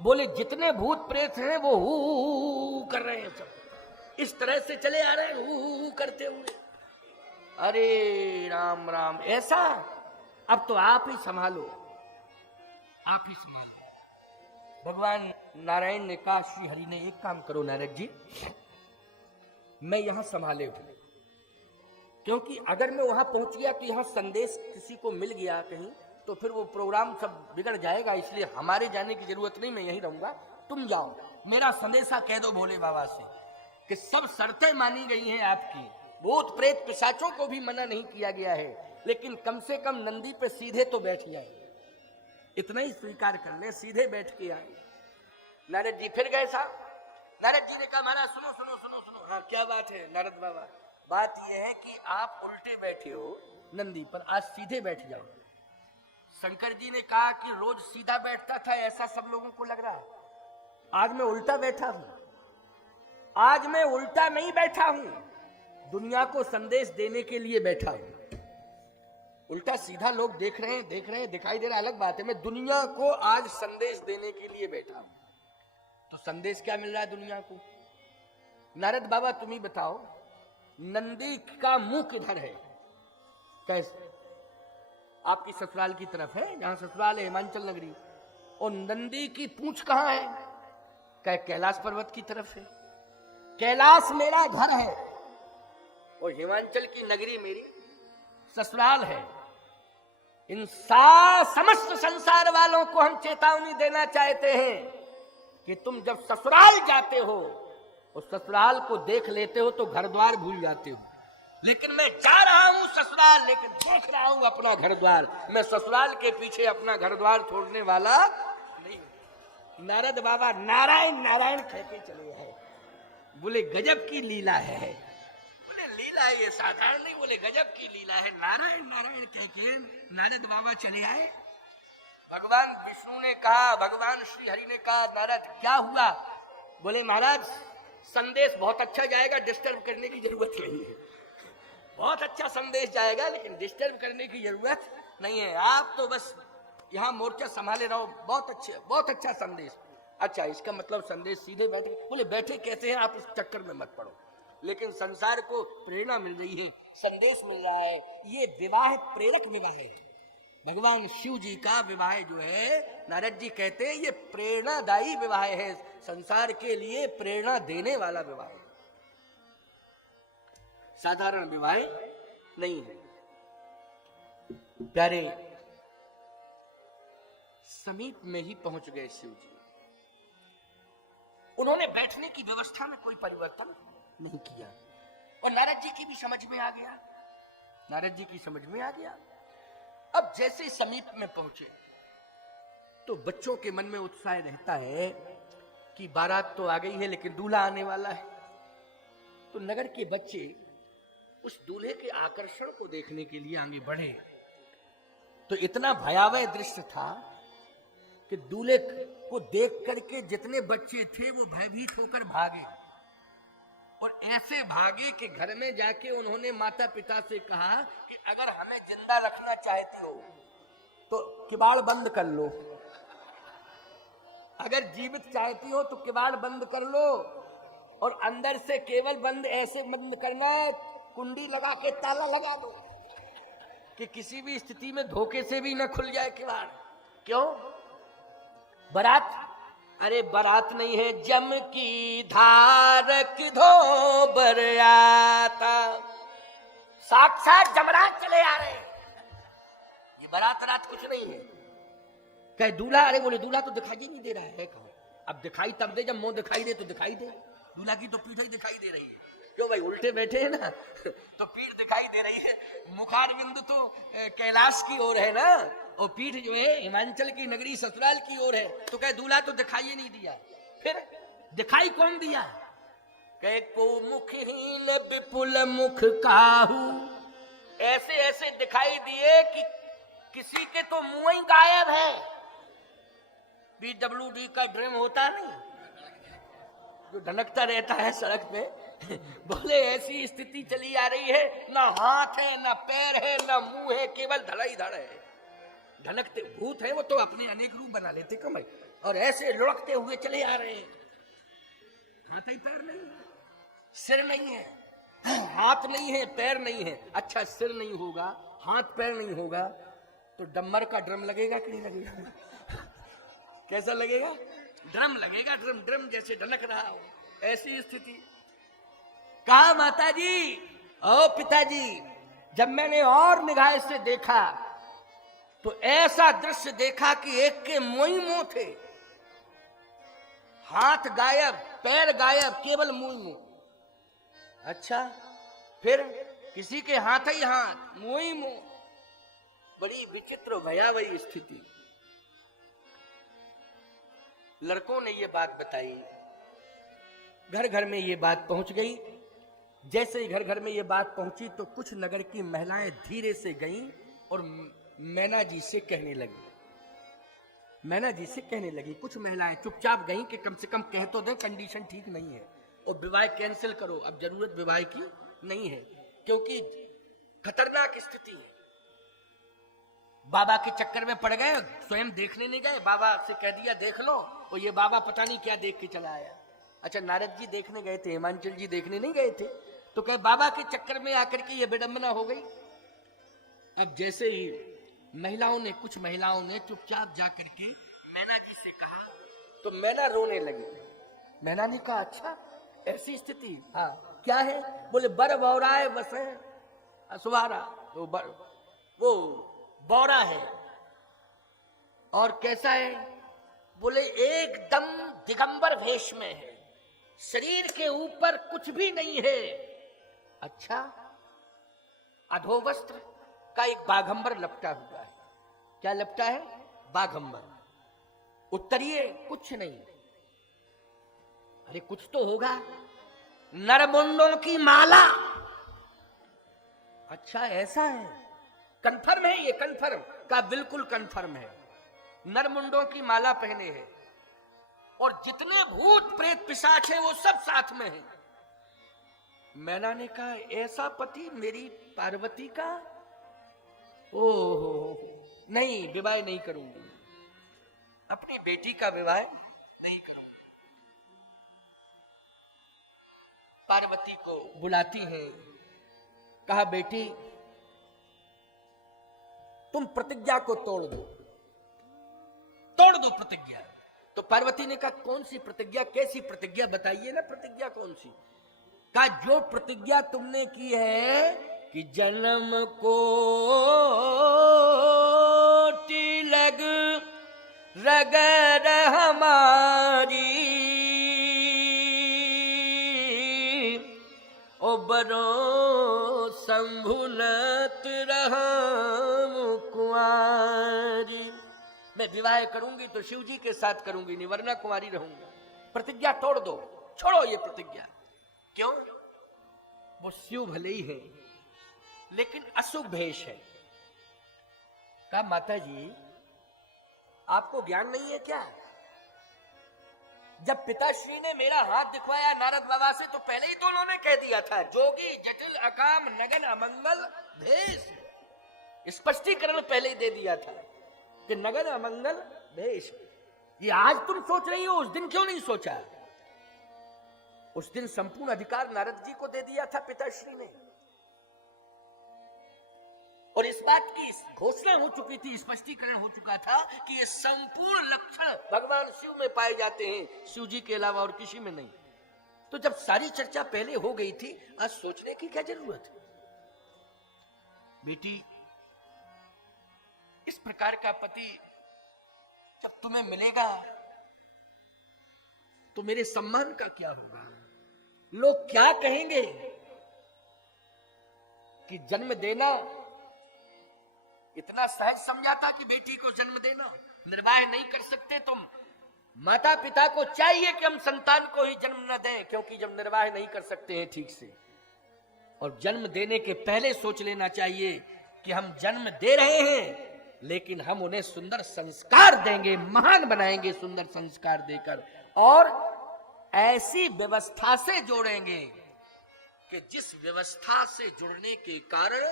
बोले जितने भूत प्रेत हैं वो हु कर रहे हैं, सब इस तरह से चले आ रहे हैं हु करते हुए। अरे राम राम, ऐसा? अब तो आप ही संभालो, आप ही संभालो। भगवान नारायण ने कहा, श्री हरि ने, एक काम करो नारद जी, मैं यहां संभाले हूं, क्योंकि अगर मैं वहां पहुंच गया तो यहां संदेश किसी को मिल गया कहीं, तो फिर वो प्रोग्राम सब बिगड़ जाएगा, इसलिए हमारे जाने की जरूरत नहीं, मैं यहीं रहूंगा, तुम जाओ। मेरा संदेशा कह दो भोले बाबा से कि सब शर्तें मानी गई हैं आपकी, भूत प्रेत पिशाचों को भी मना नहीं किया गया है, लेकिन कम से कम नंदी पे सीधे तो बैठ जाए, इतना ही स्वीकार कर ले, सीधे बैठ के आए। नारद जी फिर गए साहब। नारद जी ने कहा महाराज सुनो सुनो सुनो सुनो। हाँ क्या बात है नारद बाबा? बात यह है कि आप उल्टे बैठे हो नंदी पर, आज सीधे बैठ जाओ। शंकर जी ने कहा कि रोज सीधा बैठता था, ऐसा सब लोगों को लग रहा है, आज मैं उल्टा बैठा हूं। आज मैं उल्टा नहीं बैठा हूं, दुनिया को संदेश देने के लिए बैठा हूं। उल्टा सीधा लोग देख रहे हैं, दिखाई दे रहा है, अलग बात है, मैं दुनिया को आज संदेश देने के लिए बैठा हूं। तो संदेश क्या मिल रहा है दुनिया को? नारद बाबा तुम ही बताओ, नंदी का मुंह किधर है? कैसे? आपकी ससुराल की तरफ है, जहां ससुराल है हिमांचल नगरी, और नंदी की पूंछ कहां है? क्या कैलाश पर्वत की तरफ है? कैलाश मेरा घर है और हिमांचल की नगरी मेरी ससुराल है। इन समस्त संसार वालों को हम चेतावनी देना चाहते हैं कि तुम जब ससुराल जाते हो और ससुराल को देख लेते हो तो घर द्वार भूल जाते हो। लेकिन मैं जा रहा हूं ससुराल, लेकिन देख रहा हूं अपना घर द्वार। मैं ससुराल के पीछे अपना घर द्वार छोड़ने वाला नहीं। नारद बाबा नारायण नारायण कह के चले आए। बोले गजब की लीला है। बोले लीला है ये साधारण नहीं, बोले गजब की लीला है। नारायण नारायण कह के नारद बाबा चले आए। भगवान विष्णु ने कहा, भगवान श्री हरि ने कहा, नारद क्या हुआ? बोले महाराज संदेश बहुत अच्छा जाएगा, डिस्टर्ब करने की जरूरत नहीं है। बहुत अच्छा संदेश जाएगा, लेकिन डिस्टर्ब करने की जरूरत नहीं है। आप तो बस यहाँ मोर्चा संभाले रहो। बहुत अच्छा संदेश। अच्छा इसका मतलब संदेश सीधे बैठे? बोले बैठे कैसे हैं, आप इस चक्कर में मत पड़ो। लेकिन संसार को प्रेरणा मिल रही है, संदेश मिल रहा है। ये विवाह प्रेरक विवाह है। भगवान शिव जी का विवाह जो है, नारद जी कहते हैं ये प्रेरणादायी विवाह है, संसार के लिए प्रेरणा देने वाला विवाह है, साधारण विवाह नहीं है। प्यारे, समीप में ही पहुंच गए शिव जी। उन्होंने बैठने की व्यवस्था में कोई परिवर्तन नहीं किया और नारद जी की भी समझ में आ गया, नारद जी की समझ में आ गया। अब जैसे समीप में पहुंचे तो बच्चों के मन में उत्साह रहता है कि बारात तो आ गई है लेकिन दूल्हा आने वाला है। तो नगर के बच्चे उस दूल्हे के आकर्षण को देखने के लिए आगे बढ़े। तो इतना भयावह दृश्य था कि दूल्हे को देख करके जितने बच्चे थे वो भयभीत होकर भागे और ऐसे भागे कि घर में जाके उन्होंने माता पिता से कहा कि अगर हमें जिंदा रखना चाहती हो तो किवाड़ बंद कर लो, अगर जीवित चाहती हो तो किवाड़ बंद कर लो और अंदर से केवल बंद ऐसे बंद करना है, कुंडी लगा के ताला लगा दो कि किसी भी स्थिति में धोखे से भी ना खुल जाए किवाड़। क्यों? बारात, अरे बारात नहीं है, जम की धार किधो बरयाता, साक्षात जमराज चले आ रहे हैं, ये बारात रात कुछ नहीं है। कहे दूल्हा, अरे बोले दूल्हा तो दिखाई नहीं दे रहा है। कहो अब दिखाई तब दे जब मुंह दिखाई दे, तो दिखाई दे, दूल्हा की तो पीठ ही दिखाई दे रही है। क्यों भाई, उल्टे बैठे हैं ना तो पीठ दिखाई दे रही है, मुखार बिंदु तो कैलाश की ओर है ना, और पीठ जो है हिमाचल की नगरी ससुराल की ओर है। तो कहे दूल्हा तो दिखाई नहीं दिया, फिर दिखाई कौन दिया? कहे को मुखहीन विपुल मुख काहू, ऐसे ऐसे दिखाई दिए कि किसी के तो मुंह ही गायब है। PWD का ड्रीम होता नहीं जो ढनकता रहता है सड़क पे बोले ऐसी स्थिति चली आ रही है, ना हाथ है ना पैर है ना मुंह है, केवल धड़ा ही धड़ है। ढनकते भूत है वो तो अपने अनेक रूप बना लेते कमाई, और ऐसे लुढ़कते हुए चले आ रहे हैं। हाथ ही पैर नहीं है, सिर नहीं है, हाथ नहीं है, पैर नहीं है। अच्छा सिर नहीं होगा, हाथ पैर नहीं होगा तो डम्मर का ड्रम लगेगा कि नहीं लगेगा? कैसा लगेगा? ड्रम लगेगा, ड्रम ड्रम जैसे ढनक रहा हो, ऐसी स्थिति। कहा माता जी, ओ पिताजी, जब मैंने और निगाह से देखा तो ऐसा दृश्य देखा कि एक के मुंह मुंह थे, हाथ गायब, पैर गायब, केवल मुंह। अच्छा, फिर किसी के हाथ ही हाथ, मुंह ही मुंह। बड़ी विचित्र भयावह स्थिति। लड़कों ने ये बात बताई, घर घर में ये बात पहुंच गई। जैसे ही घर घर में ये बात पहुंची तो कुछ नगर की महिलाएं धीरे से गईं और मैना जी से कहने लगी, मैना जी से कहने लगी। कुछ महिलाएं चुपचाप गईं कि कम से कम कह तो दें कंडीशन ठीक नहीं है और विवाह कैंसिल करो, अब जरूरत विवाह की नहीं है, क्योंकि खतरनाक स्थिति है। बाबा के चक्कर में पड़ गए, स्वयं देखने नहीं गए, बाबा से कह दिया देख लो, और ये बाबा पता नहीं क्या देख के चला आया। अच्छा, नारद जी देखने गए थे, हिमाचल जी देखने नहीं गए थे, तो कहे बाबा के चक्कर में आकर के ये विडंबना हो गई। अब जैसे ही महिलाओं ने, कुछ महिलाओं ने चुपचाप जाकर के मैना जी से कहा तो मैना रोने लगी। मैना ने कहा अच्छा ऐसी स्थिति, हाँ क्या है? बोले बर बौराए बसे असुवारा, वो बौरा है। और कैसा है? बोले एकदम दिगंबर वेश में है, शरीर के ऊपर कुछ भी नहीं है। अच्छा, अधोवस्त्र का एक बाघंबर लपटा हुआ है। क्या लपटा है? बाघंबर। उत्तरीय कुछ नहीं। अरे कुछ तो होगा, नरमुंडों की माला। अच्छा ऐसा है, कंफर्म है ये? कंफर्म का बिल्कुल कंफर्म है, नरमुंडों की माला पहने हैं और जितने भूत प्रेत पिशाच हैं वो सब साथ में हैं। मैना ने कहा ऐसा पति मेरी पार्वती का? ओहो नहीं, विवाह नहीं करूंगी, अपनी बेटी का विवाह नहीं करूंगी। पार्वती को बुलाती हैं, कहा बेटी तुम प्रतिज्ञा को तोड़ दो, तोड़ दो प्रतिज्ञा। तो पार्वती ने कहा कौन सी प्रतिज्ञा, कैसी प्रतिज्ञा बताइए ना, प्रतिज्ञा कौन सी? कहा जो प्रतिज्ञा तुमने की है कि जन्म को तिलक रगड़ हमारी, ओ बरो संभुनत रहा कुंवारी। मैं विवाह करूंगी तो शिव जी के साथ करूंगी, नहीं वरना कुंवारी रहूंगी। प्रतिज्ञा तोड़ दो, छोड़ो ये प्रतिज्ञा। क्यों? वो शिव भले ही है लेकिन अशुभ भेष है। कहा माता जी आपको ज्ञान नहीं है क्या? जब पिताश्री ने मेरा हाथ दिखवाया नारद बाबा से तो पहले ही दोनों ने कह दिया था जोगी जटिल अकाम नगन अमंगल भेष। स्पष्टीकरण पहले ही दे दिया था कि नगन अमंगल भेष। ये आज तुम सोच रही हो, उस दिन क्यों नहीं सोचा? उस दिन संपूर्ण अधिकार नारद जी को दे दिया था पिताश्री ने, और इस बात की घोषणा हो चुकी थी, स्पष्टीकरण हो चुका था कि ये संपूर्ण लक्षण भगवान शिव में पाए जाते हैं, शिव जी के अलावा और किसी में नहीं। तो जब सारी चर्चा पहले हो गई थी, आज सोचने की क्या जरूरत है? बेटी इस प्रकार का पति जब तुम्हें मिलेगा तो मेरे सम्मान का क्या होगा? लोग क्या कहेंगे कि जन्म देना इतना सहज समझा था कि बेटी को जन्म देना, निर्वाह नहीं कर सकते तुम। माता पिता को चाहिए कि हम संतान को ही जन्म न दें, क्योंकि जब निर्वाह नहीं कर सकते हैं ठीक से, और जन्म देने के पहले सोच लेना चाहिए कि हम जन्म दे रहे हैं लेकिन हम उन्हें सुंदर संस्कार देंगे, महान बनाएंगे सुंदर संस्कार देकर, और ऐसी व्यवस्था से जोड़ेंगे कि जिस व्यवस्था से जुड़ने के कारण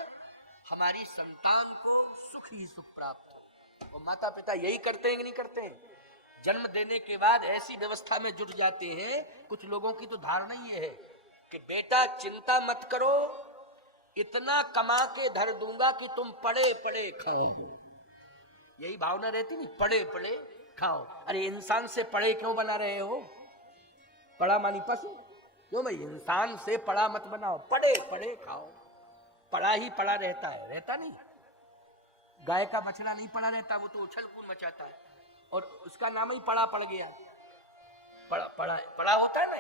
हमारी संतान को सुख ही सुख प्राप्त हो। और माता पिता यही करते हैं कि नहीं करते हैं? जन्म देने के बाद ऐसी व्यवस्था में जुट जाते हैं। कुछ लोगों की तो धारणा ये है कि बेटा चिंता मत करो, इतना कमा के धर दूंगा कि तुम पड़े पड़े खाओ। यही भावना रहती नहीं, पड़े पड़े खाओ। अरे इंसान से पड़े क्यों बना रहे हो? पड़ा मानी पशु, क्यों भाई? इंसान से पड़ा मत बनाओ, पड़े पड़े खाओ। पड़ा ही पड़ा रहता है, रहता नहीं। गाय का बछड़ा नहीं पड़ा रहता, वो तो उछल कूद मचाता है और उसका नाम ही पड़ा पड़ गया। पड़ा पड़ा पड़ा होता है ना,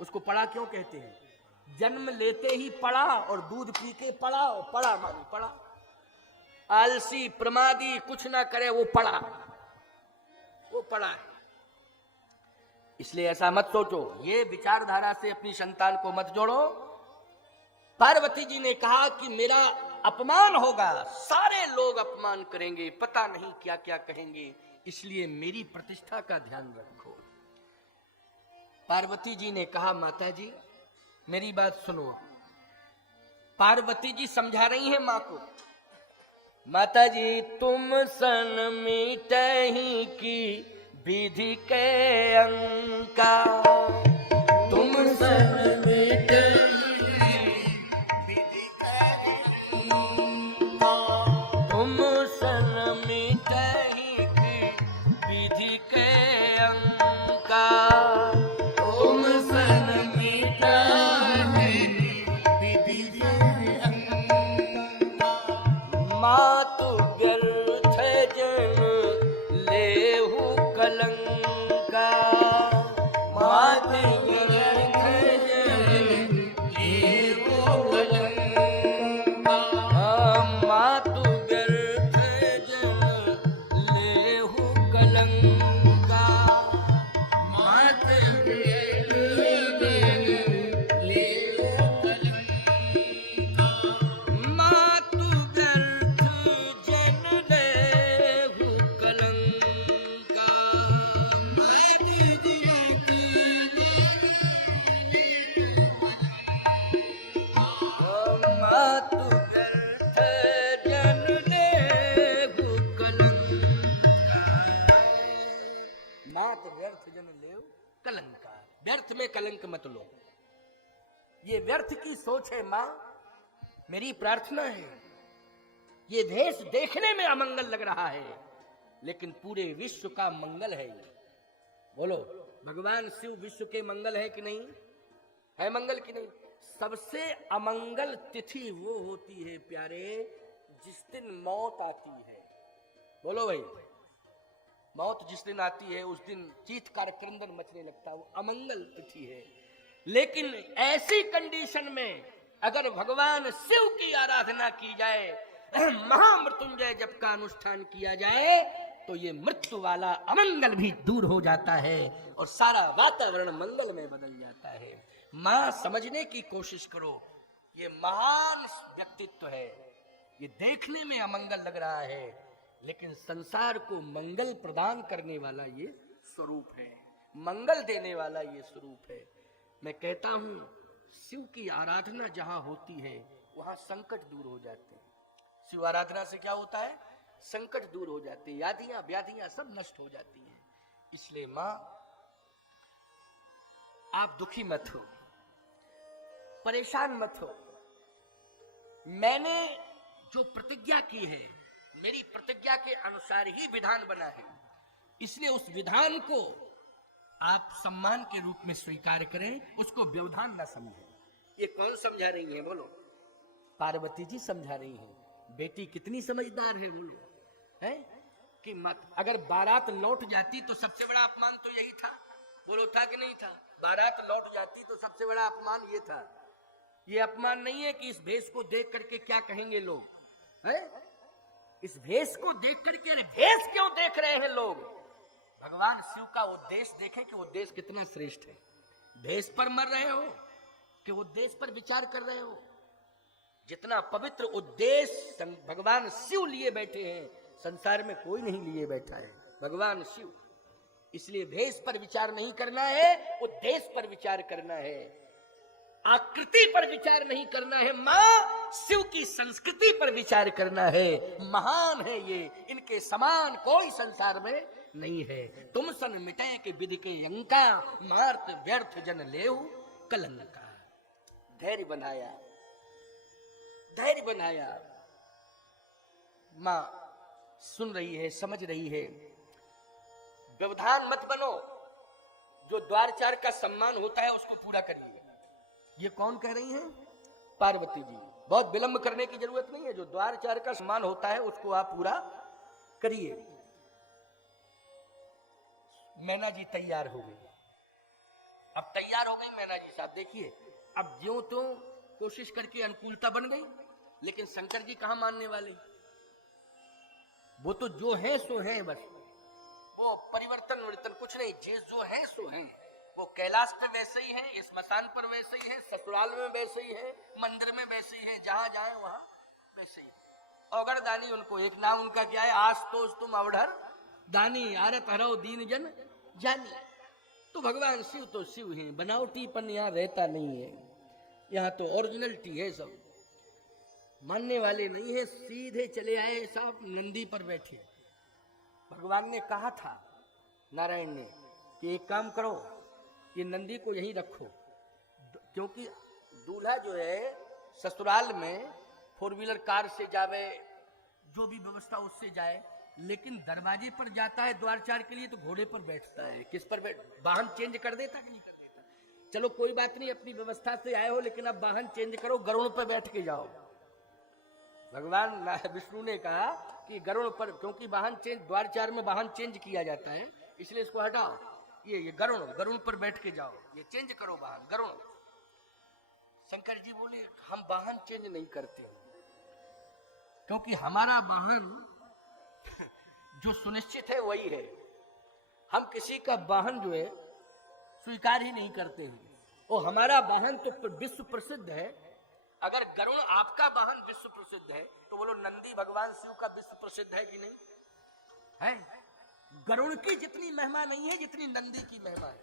उसको पड़ा क्यों कहते हैं? जन्म लेते ही पड़ा और दूध पी के पड़ा, और पड़ा मानी पड़ा। आलसी प्रमादी कुछ ना करे वो पड़ा, वो पड़ा है। इसलिए ऐसा मत सोचो, ये विचारधारा से अपनी संतान को मत जोड़ो। पार्वती जी ने कहा कि मेरा अपमान होगा, सारे लोग अपमान करेंगे, पता नहीं क्या क्या कहेंगे, इसलिए मेरी प्रतिष्ठा का ध्यान रखो। पार्वती जी ने कहा माता जी मेरी बात सुनो। पार्वती जी समझा रही हैं मां को, माता जी तुम सन मिटहि की विधि के अंका, तुम सन मिटहि व्यर्थ में कलंक मत लो। ये व्यर्थ की सोच है मां, मेरी प्रार्थना है ये भेष देखने में अमंगल लग रहा है, लेकिन पूरे विश्व का मंगल है ये। बोलो, भगवान शिव विश्व के मंगल है कि नहीं? है मंगल कि नहीं? सबसे अमंगल तिथि वो होती है प्यारे, जिस दिन मौत आती है। बोलो भाई, मौत जिस दिन आती है उस दिन चीत्कार क्रंदन मचने लगता है, वो अमंगल तिथि है। लेकिन ऐसी कंडीशन में अगर भगवान शिव की आराधना की जाए, महामृत्युंजय जप का अनुष्ठान किया जाए, तो ये मृत्यु वाला अमंगल भी दूर हो जाता है और सारा वातावरण मंगल में बदल जाता है। मां, समझने की कोशिश करो, ये महान व्यक्तित्व है, ये देखने में अमंगल लग रहा है, लेकिन संसार को मंगल प्रदान करने वाला ये स्वरूप है, मंगल देने वाला ये स्वरूप है। मैं कहता हूं, शिव की आराधना जहां होती है वहां संकट दूर हो जाते हैं। शिव आराधना से क्या होता है? संकट दूर हो जाते हैं, यादियां व्याधियां सब नष्ट हो जाती हैं। इसलिए मां, आप दुखी मत हो, परेशान मत हो। मैंने जो प्रतिज्ञा की है, मेरी प्रतिज्ञा के अनुसार ही विधान बना है, इसलिए उस विधान को आप सम्मान के रूप में स्वीकार करें, उसको व्यवधान ना समझें। ये कौन समझा रही है? बोलो, पार्वती जी समझा रही हैं। बेटी कितनी समझदार है, बोलो, है कि मत, अगर बारात लौट जाती तो सबसे बड़ा अपमान तो यही था। बोलो, था कि नहीं था? बारात लौट जाती तो सबसे बड़ा अपमान ये था। ये अपमान नहीं है कि इस भेष को देख करके क्या कहेंगे लोग, है? इस भेष को देख करके, अरे भेष क्यों देख रहे हैं लोग? भगवान शिव का उद्देश्य देखें कि उद्देश्य कितना श्रेष्ठ है। भेष पर मर रहे हो कि उद्देश्य पर विचार कर रहे हो? जितना पवित्र उद्देश्य भगवान शिव लिए बैठे हैं, संसार में कोई नहीं लिए बैठा है, भगवान शिव। इसलिए भेष पर विचार नहीं करना है, उद्देश्य पर विचार करना है, आकृति पर विचार नहीं करना है। मां, शिव की संस्कृति पर विचार करना है। महान है ये, इनके समान कोई संसार में नहीं है। तुम सन मिटे के विधि के अंका, मार्त व्यर्थ जन लेऊ कलंका। धैर्य बनाया, धैर्य बनाया। मां सुन रही है, समझ रही है। व्यवधान मत बनो, जो द्वारचार का सम्मान होता है उसको पूरा करिए। ये कौन कह रही हैं? पार्वती जी। बहुत विलंब करने की जरूरत नहीं है, जो द्वारचार का सम्मान होता है उसको आप पूरा करिए। मैना जी तैयार हो गई, अब तैयार हो गई मैना जी साहब। देखिए, अब ज्यों त्यों कोशिश करके अनुकूलता बन गई, लेकिन शंकर जी कहां मानने वाले? वो तो जो है सो है, बस वो परिवर्तन वर्तन कुछ नहीं, जो है सो है। वो कैलाश पे वैसे ही है, स्मशान पर वैसे ही है, ससुराल में वैसे ही है, मंदिर में वैसे ही है, जहां जाए वहां वैसे ही। अवघड़ दानी उनको, एक नाम उनका क्या है? आस्तोष तुम अवढ़र दानी, आरत हरो दीन जन जानी। तो भगवान शिव तो शिव हैं, बनावटीपन यहाँ रहता नहीं है, यहाँ तो ओरिजिनलिटी है। सब मानने वाले नहीं है, सीधे चले आए साहब, नंदी पर बैठे। भगवान ने कहा था, नारायण ने, कि एक काम करो, ये नंदी को यहीं रखो, क्योंकि दूल्हा जो है ससुराल में 4 व्हीलर कार से जावे, जो भी व्यवस्था उससे जाए, लेकिन दरवाजे पर जाता है द्वारचार के लिए तो घोड़े पर बैठता है। किस पर बैठ? वाहन चेंज कर देता कि नहीं कर देता? चलो कोई बात नहीं, अपनी व्यवस्था से आए हो, लेकिन अब वाहन चेंज करो, गरुड़ पर बैठ के जाओ। भगवान विष्णु ने कहा कि गरुड़ पर, क्योंकि वाहन चेंज, द्वारचार में वाहन चेंज किया जाता है, इसलिए इसको हटाओ। ये गरुड़ पर बैठ के जाओ, ये चेंज करो वाहन, गरुड़। शंकर जी बोले, हम वाहन चेंज नहीं करते हो, क्योंकि हमारा वाहन जो सुनिश्चित है वही है। हम किसी का वाहन जो है स्वीकार ही नहीं करते हैं। और हमारा वाहन तो विश्व प्रसिद्ध है। अगर गरुड़ आपका वाहन विश्व प्रसिद्ध है, तो बोलो नंदी भगवान शिव का विश्व प्रसिद्ध है कि नहीं है? गरुड़ की जितनी महिमा नहीं है जितनी नंदी की महिमा है।